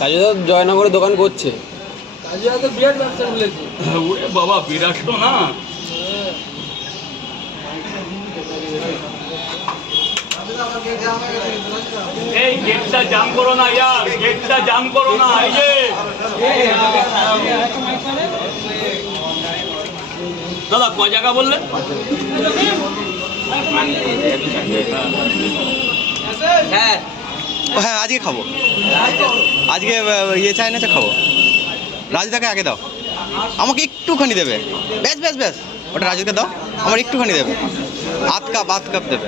কাজুদা জয়নগরে দোকান করছে। কাজুদা তো বিরাট ব্যবসা খুলেছে। ওরে বাবা বিরাট তো না। এই গেটটা জাম করো না ইয়ার, গেটটা জাম করো না। এই যে দাদা কয় জায়গা বললে? হ্যাঁ হ্যাঁ আজকে খাবো, আজকে ইয়ে চাইনাটা খাবো। রাজুদাকে আগে দাও, আমাকে একটুখানি দেবে। ব্যাস ব্যাস ব্যাস, ওটা রাজুদাকে দাও, আমার একটুখানি দেবে। আধ কাপ দেবে।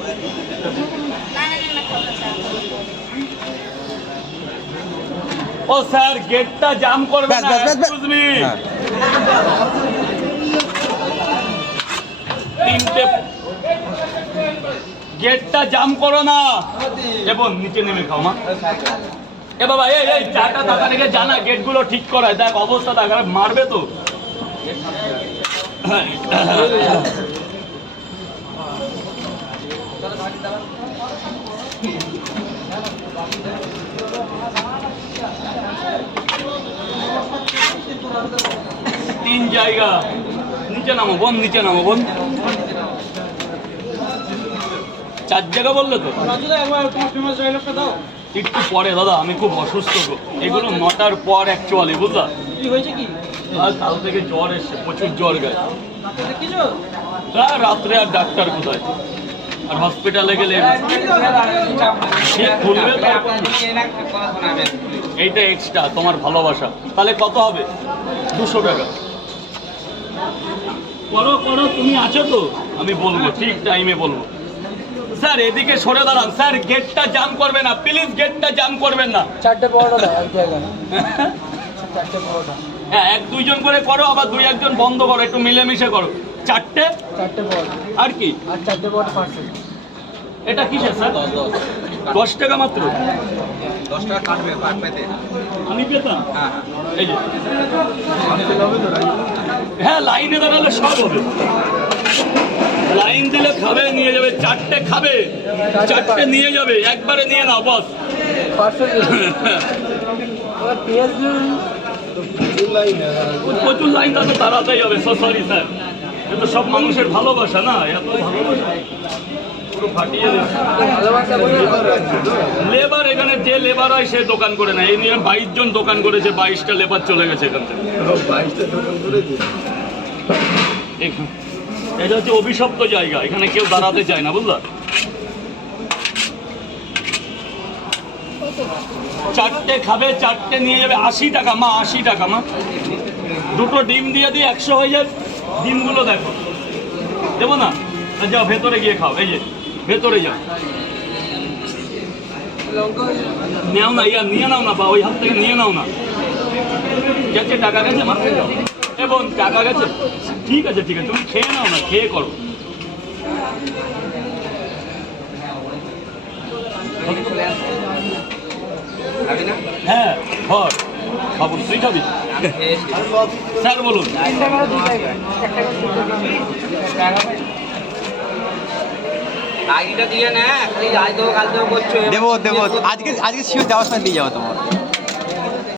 ও স্যার গেটটা জাম করবে না, এক্সকিউজ মি। তিনটে গেটটা জাম করো না। এবং নিচে নেমে খাও মা। এ বাবা এই চাটা টাকা রেখে জানা গেটগুলো ঠিক করায়। দেখ অবস্থা দেখ, মারবে তো। তিন জায়গা নিচে নামো বোন, নিচে নামো বোন। চার জায়গা বললে তো। একটু পরে দাদা, আমি খুব অসুস্থ গো। এগুলো 9টার পর অ্যাকচুয়ালি বুঝলা। কি হয়েছে কি? আর কাল থেকে জ্বর এসছে, প্রচুর জ্বর গায়ে। রাত্রে আর ডাক্তার কোথায়, আর হসপিটালে গেলে খুলবে। এইটা এক্সট্রা তোমার ভালোবাসা। তাহলে কত হবে? 200 টাকা। করো করো, তুমি আছো তো, আমি বলবো ঠিক টাইমে বলবো। স্যার এদিকে সরে দাঁড়ান স্যার, গেটটা জাম করবে না প্লিজ, গেটটা জাম করবেন না। 4টে পরোটা দাও এক জায়গায়। 4টে পরোটা। হ্যাঁ 1-2 জন করে করো, আবার 2-1 জন বন্ধ করো, একটু মিলেমিশে করো। 4টে পরোটা। আর কি? আর 4টে পরোটা পার্সেল। এটা কিসের স্যার? 10 টাকা মাত্র। 10 টাকা কাটবে পেতে। আমি পেতাম। এই যে হ্যাঁ লাইনে দাঁড়ালে সব হবে। লাইন দিলে খাবে, নিয়ে যাবে। 4টে খাবে, 4টে নিয়ে যাবে, একবারে নিয়ে নাও বস। প্রচুর লাইন তো তাড়াতাড়ি হবে। সরি স্যার, কিন্তু সব মানুষের ভালোবাসা না, এত ভালোবাসা পুরো ফাটিয়ে লেবার। এখানে যে লেবার হয় সে দোকান করে না। এই নিয়ে 22 জন দোকান করেছে, 22টা লেবার চলে গেছে এখান থেকে। এটা হচ্ছে অভিশপ্ত জায়গা, এখানে কেউ দাঁড়াতে চায় না বুঝলা। 4টে খাবে, 4টে নিয়ে যাবে। 80 টাকা মা, 80 টাকা মা। 2টো ডিম দিয়ে 100 হয়ে যাবে। ডিমগুলো দেখো, দেবো না? যাও ভেতরে গিয়ে খাও। এই যে ভেতরে যাও, নেও না ইয়া, নিয়ে নাও না বা ওই হাত থেকে নিয়ে নাও না। গেছে টাকা গেছে মা, এবং টাকা গেছে। ঠিক আছে ঠিক আছে, তুমি খেয়ে নাও না, খেয়ে করো। হ্যাঁ ধর বাবু, তুই খাবি? স্যার বলুন। দেবো দেবো, আজকে শিওর যাওয়ার সময় দিয়ে যাবো তোমার।